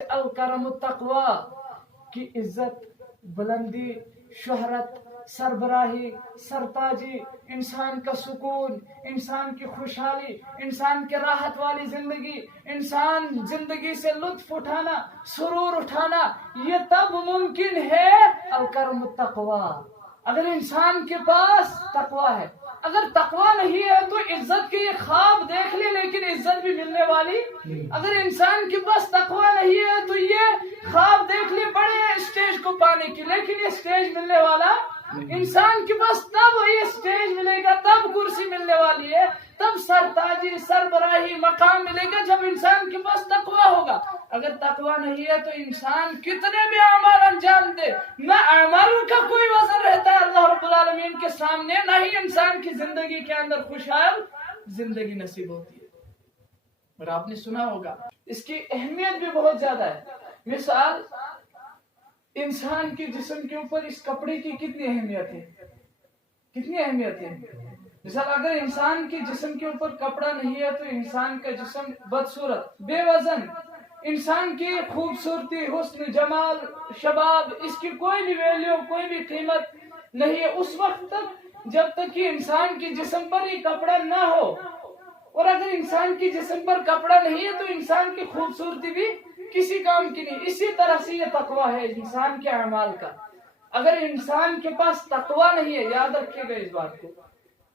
الکرم التقوی کی عزت، بلندی، شہرت، سربراہی، سرتاجی، انسان کا سکون، انسان کی خوشحالی، انسان کے راحت والی زندگی، انسان زندگی سے لطف اٹھانا، سرور اٹھانا، یہ تب ممکن ہے الکرم التقوی اگر انسان کے پاس تقوی ہے۔ اگر تقوی نہیں ہے تو عزت کے یہ خواب دیکھ لے لیکن عزت بھی ملنے والی۔ اگر انسان کے پاس تقوی نہیں ہے تو یہ خواب دیکھ لے بڑے اسٹیج کو پانے کی، لیکن یہ اسٹیج ملنے والا۔ انسان کے پاس تب یہ اسٹیج ملے گا، تب کرسی ملنے والی ہے، تب سرتاجی، سربراہی، مقام ملے گا جب انسان کے پاس تقوی ہوگا۔ اگر تقوی نہیں ہے تو انسان کتنے بھی اعمال انجام دے، نہ اعمالوں کا کوئی وزن رہتا ہے اللہ رب العالمین کے سامنے، نہ ہی انسان کی زندگی کے اندر خوشحال زندگی نصیب ہوتی ہے۔ اور آپ نے سنا ہوگا اس کی اہمیت بھی بہت زیادہ ہے۔ مثال، انسان کے جسم کے اوپر اس کپڑے کی کتنی اہمیت ہے، کتنی اہمیت ہے۔ مثال، اگر انسان کے جسم کے اوپر کپڑا نہیں ہے تو انسان کا جسم بدصورت، بے وزن، انسان کی خوبصورتی، حسن، جمال، شباب، اس کی کوئی بھی ویلیو، کوئی بھی قیمت نہیں ہے اس وقت تک جب تک کہ انسان کے جسم پر یہ کپڑا نہ ہو۔ اور اگر انسان کے جسم پر کپڑا نہیں ہے تو انسان کی خوبصورتی بھی کسی کام کی نہیں۔ اسی طرح سے یہ تقوی ہے انسان کے اعمال کا۔ اگر انسان کے پاس تقوی نہیں ہے، یاد رکھیے گا اس بات کو،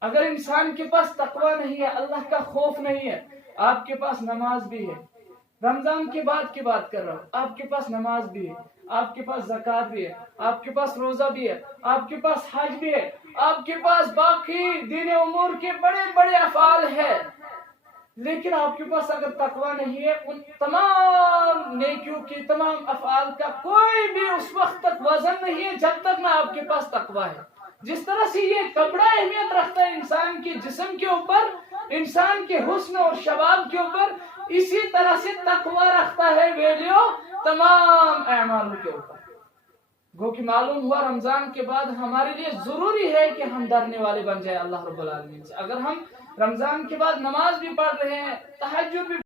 اگر انسان کے پاس تقوی نہیں ہے، اللہ کا خوف نہیں ہے، آپ کے پاس نماز بھی ہے، رمضان کے بعد کی بات کر رہا ہوں، آپ کے پاس نماز بھی ہے، آپ کے پاس زکوٰۃ بھی ہے، آپ کے پاس روزہ بھی ہے، آپ کے پاس حج بھی ہے، آپ کے پاس باقی دین امور کے بڑے بڑے افعال ہیں، لیکن آپ کے پاس اگر تقوی نہیں ہے، ان تمام نیکیوں کی، تمام افعال کا کوئی بھی اس وقت تک وزن نہیں ہے جب تک نہ آپ کے پاس تقوی ہے۔ جس طرح سے یہ کپڑا اہمیت رکھتا ہے انسان کے جسم کے اوپر، انسان کے حسن اور شباب کے اوپر، اسی طرح سے تقوی رکھتا ہے ویلیو تمام اعمال کے اوپر۔ گو کہ معلوم ہوا رمضان کے بعد ہمارے لیے ضروری ہے کہ ہم ڈرنے والے بن جائیں اللہ رب العالمین سے۔ اگر ہم رمضان کے بعد نماز بھی پڑھ رہے ہیں، تہجد بھی